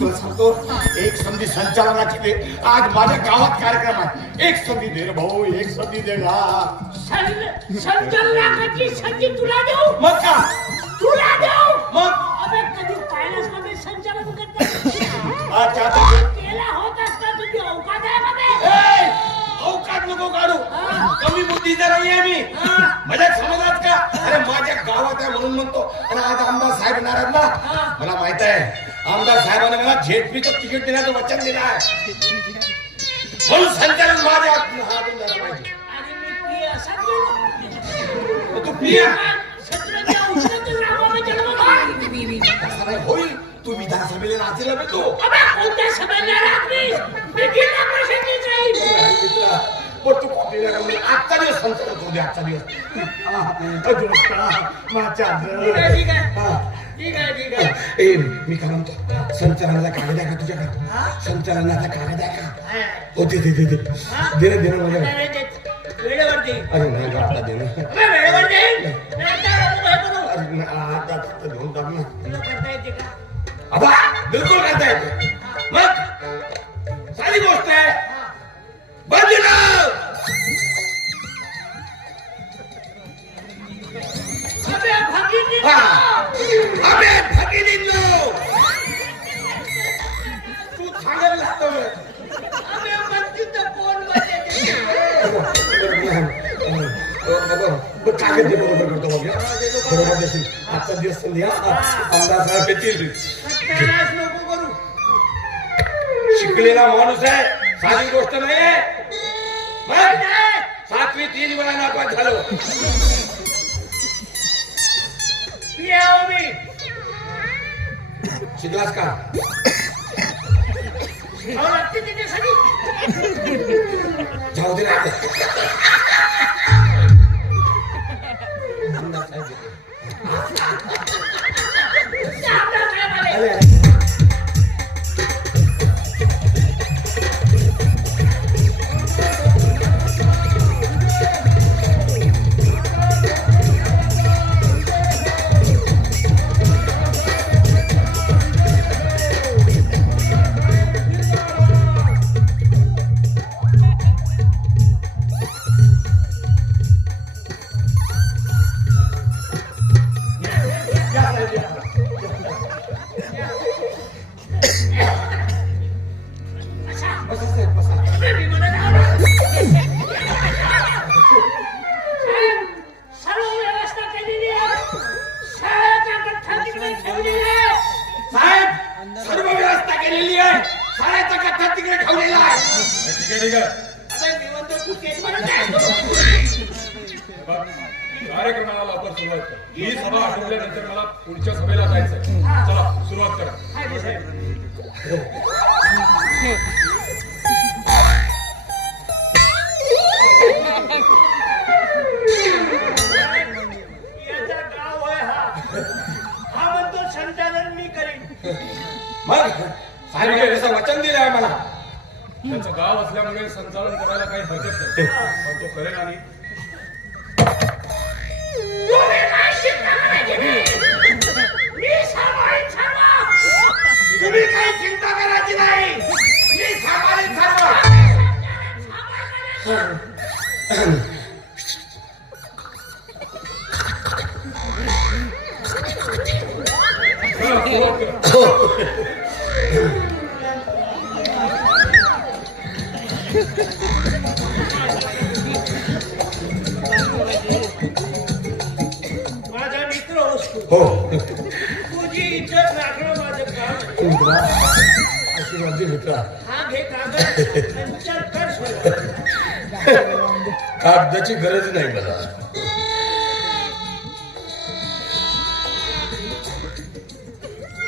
तुला सांगतो एक संधी संचालनाची दे. आज माझ्या गावात कार्यक्रम आहे. एक संधी दे रे भाऊ, एक संधी दे ना. संचालनाची संधी तुला देऊ? मग का तुला देऊ? मग अबे कधी पाहिलास का मी संचालन करते? अच्छा केला होत असता तुझी अवकात आहे का बे? अवकात नको काढू. कमी बुद्धीचा नाहीये मी. माझ्या समाजात का अरे माझ्या गावात आहे म्हणून म्हणतो. आणि आज आमदार साहेब येणार आहेत ना. मला माहित आहे आमदार साहेबांनी मला झेडपीचं तिकीट देण्याचं वचन दिलं आहे. म्हणून संचालन माझ्या हातून झालं पाहिजे. आणि मी पी असाच गेलो. तू पिया छत्रच्या औषधाचं रामाला जन्म कसा नाही होईल. तू विधानसभेला राहतील भेटतो. अबे कोणत्या सभेला राहतीस? मी जिल्हा परिषदेत राहील. पण तू कुठे आजचा दिवस संचालन करू दे. आजचा दिवस ठीक आहे. ए मी काय म्हणतो संचालनाचा कागद आहे का तुझ्याकडे? संचालनाचा कागद आहे का? हो दे दे माझ्या वेळेवर दे. अरे नाही का आता दे ना. वेळेवर दे. आता घेऊन टाक ना. तुला करता येते का? आबा बिलकुल करता येते. मग साधी गोष्ट आहे. बाजूला अबे भगिनी अबे भगिनींनो तू सांगायला लागतो. अबे म्हणती तर कोण म्हणते? कागद दे बरोबर करतो बघ. बरोबर देशील. आजचा दिवस संधी आमदार साहेब येतील. सत्यानाश नको करू. शिकलेला माणूस आहे. साधी गोष्ट नाहीये. मग 7वी 3 वेळा नापास झालो. मी शिकलास का? लागते त्याच्यासाठी. जाऊ दे ना. कार्यक्रमाला लवकर सुरुवात कर. ही सभा आटोपल्यानंतर मला पुढच्या सभेला जायचंय. चला सुरुवात करा. याचा गाव आहे हा म्हणतो संचालन मी करीन. मग साहेब कसं वचन दिलं आहे मला. त्याचं गाव असल्यामुळे संचालन करायला काही हरकत नाही. पण तो करेल. आणि तुम्ही काही चिंता करायची नाही. मी सांभाळीन माझा मित्र असतो. हो तुझी इज्जत राखणं माझं काम. आशीर्वाद दे मित्रा. हा घे कागद. संचार कर स्वतः. कागदाची गरज नाही मला.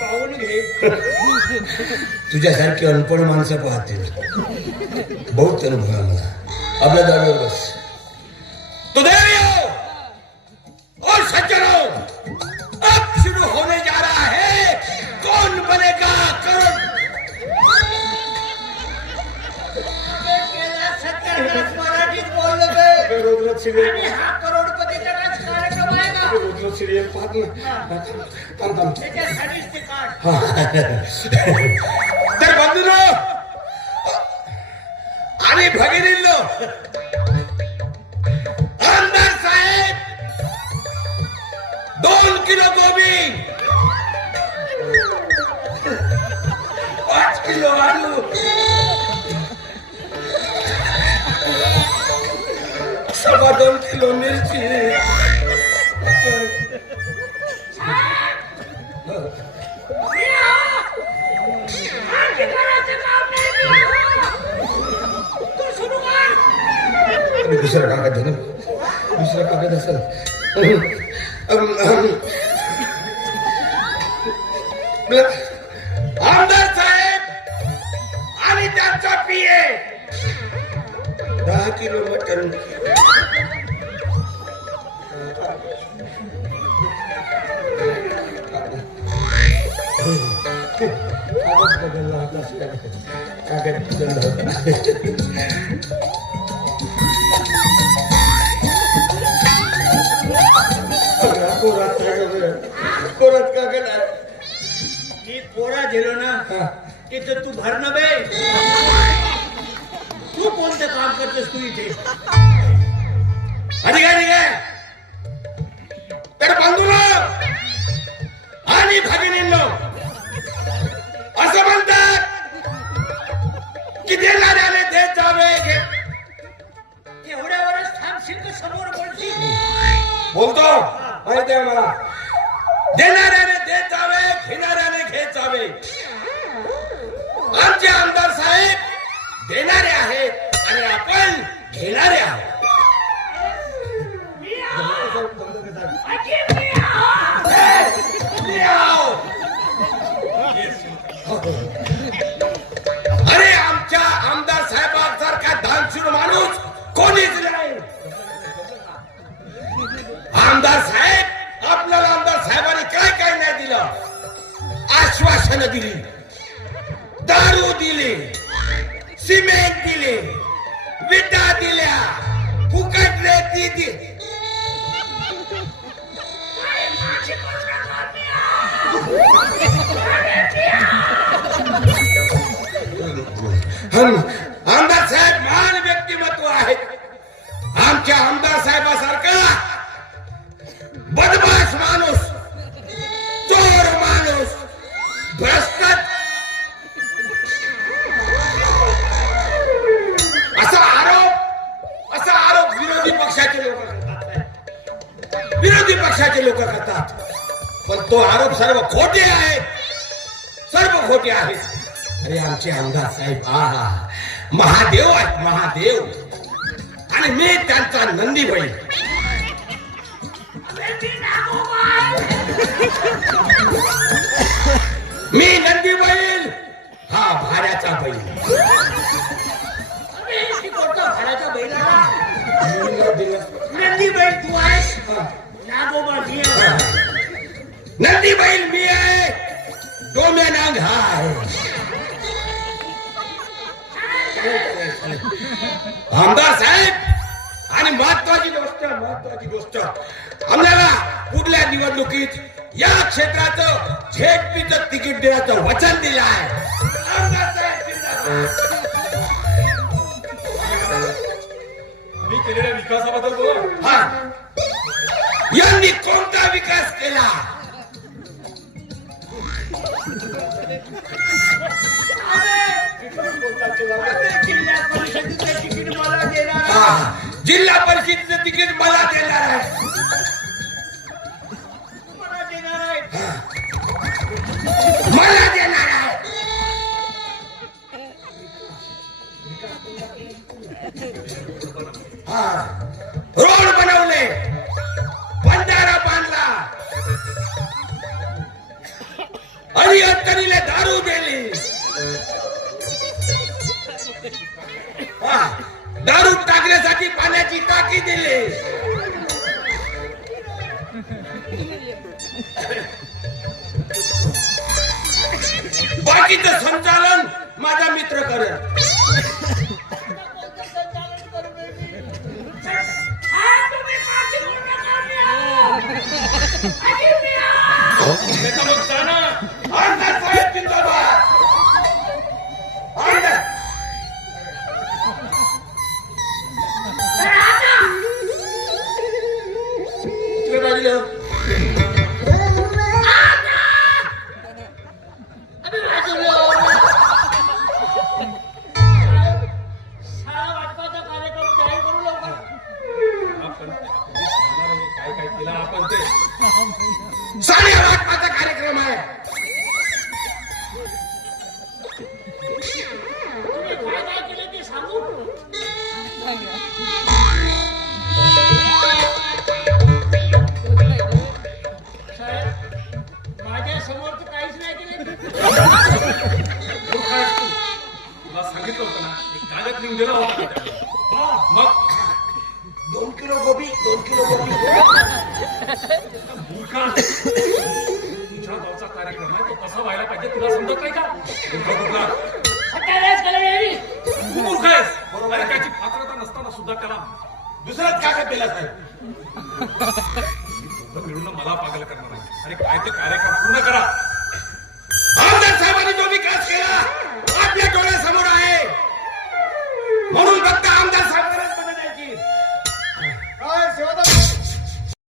पाहून घे. तुझ्यासारखी अनपढ माणसं पाहतील. बहुत अनुभव आहे मला. आपल्या जागेवर बस. तो देवियो और सज्जनों, अब शुरू होने जा रहा है कौन बनेगा करोड़. मराठीत बोललो बे. रुद्राक्षी आणि हा करोडपतीचा कार्यक्रम आहे का? तो सिरियल पाहत ना थांब त्याच्यासाठीच ते काढ. तर बंधूनो आणि भगिनींनो, आमदार साहेब 2 किलो गोबी, 5 किलो आलू, 2 किलो मिरची, दुसरा कागद आहे ना, दुसरा कागद असेल. आमदार साहेब आणि त्यांचा पीए 10 किलो मटन, कागद बदलला होता, कागद बदलला होता. कोरात कागद आहे. मी कोरा गेलो ना तिथं तू भरणं बे. तू कोणतं काम करतोस तू इथे? अधिकारी काय तर बांधूला आणि भगिनींनो असं म्हणतात की देणाऱ्याने देत जावे. एवढ्यावरच थांबशील का समोर बोलशील? बोलतो माहिती आहे मला. देणाऱ्याने देत जावे, घेणाऱ्याने घेत जावे. आमचे आमदार साहेब देणारे आहेत आणि आपण घेणारे आहोत. अरे आमच्या आमदार साहेबांसारखा दानशूर माणूस कोणीच नाही. आमदार साहेब आपल्याला आमदार साहेबांनी काय काय नाही दिलं. आश्वासनं दिली, दारू दिली, सिमेंट दिले, विटा दिल्या, फुकट रेती दिली. आमदार साहेब महान व्यक्तिमत्व आहेत. आमच्या आमदार साहेबासारखा बदमाश माणूस, चोर माणूस, भ्रष्टाचार असा आरोप विरोधी पक्षाचे लोक करतात. विरोधी पक्षाचे लोक करतात, पण तो आरोप सर्व खोटे आहेत, सर्व खोटे आहेत. अरे आमचे आमदार साहेब महादेव आहेत, महादेव. आणि मी त्यांचा नंदी बैल. मी नंदी बैल, हा भाड्याचा बैल. भाड्याचा बैलाला नंदी बैल तू आहेस, नागोबा मी आहे. नंदी बैल मी आहे, डोम्या नाग हा आहे. आमदार साहेब आणि महत्वाची गोष्ट आम्हाला पुढल्या निवडणुकीत या क्षेत्राचं झेडपीचं तिकीट देण्याचं वचन दिलं आहे. आमदार साहेब आम्ही केलेल्या विकासाबद्दल बोला. हा, यांनी कोणता विकास केला? जिल्हा परिषदेचं तिकीट मला देणार. जिल्हा परिषदेचं तिकीट मला देणार आहे. मला देणार आहे. मला देणार आहे. रोड बनवले, बंधारा बांधला, आणि अंतरीला दारू दिली. दारू टाकण्यासाठी पाण्याची टाकी दिली. बाकीचं संचालन माझा मित्र करेल. त्याचा मग जा ना. आमदार साहेब जिंदाबाद. आमदार इकडे बाजूला हो. शाळा वाटपाचा कार्यक्रम जाहीर करू लवकर. आपण सांगणार आहे, काय काय केलं आपण ते. साड्या वाटपाचा कार्यक्रम आहे. तुम्ही काय काय केलं ते सांगू. साहेब माझ्या समोर तर काहीच नाही केलं. मूर्ख आहेस तू. तुला सांगितलं होतं ना, एक कागद लिहून दिला होता मी त्याला. मग 2 किलो गोबी 2 किलो गोबी. मूर्ख आहेस. तुझ्या गावचा कार्यक्रम आहे, तो कसा व्हायला पाहिजे तुला समजत नाही का? मूर्ख कुठला? सत्यानाश केलं यावी. तू मूर्ख आहेस. अरे त्याची पात्रता नसताना सुद्धा त्याला दुसराच कागद दिला साहेब. दोघं मिळून मला पागल करणार आहे. अरे काय ते कार्यक्रम पूर्ण करा. आमदार साहेबांनी जो विकास केला आपल्या डोळ्यासमोर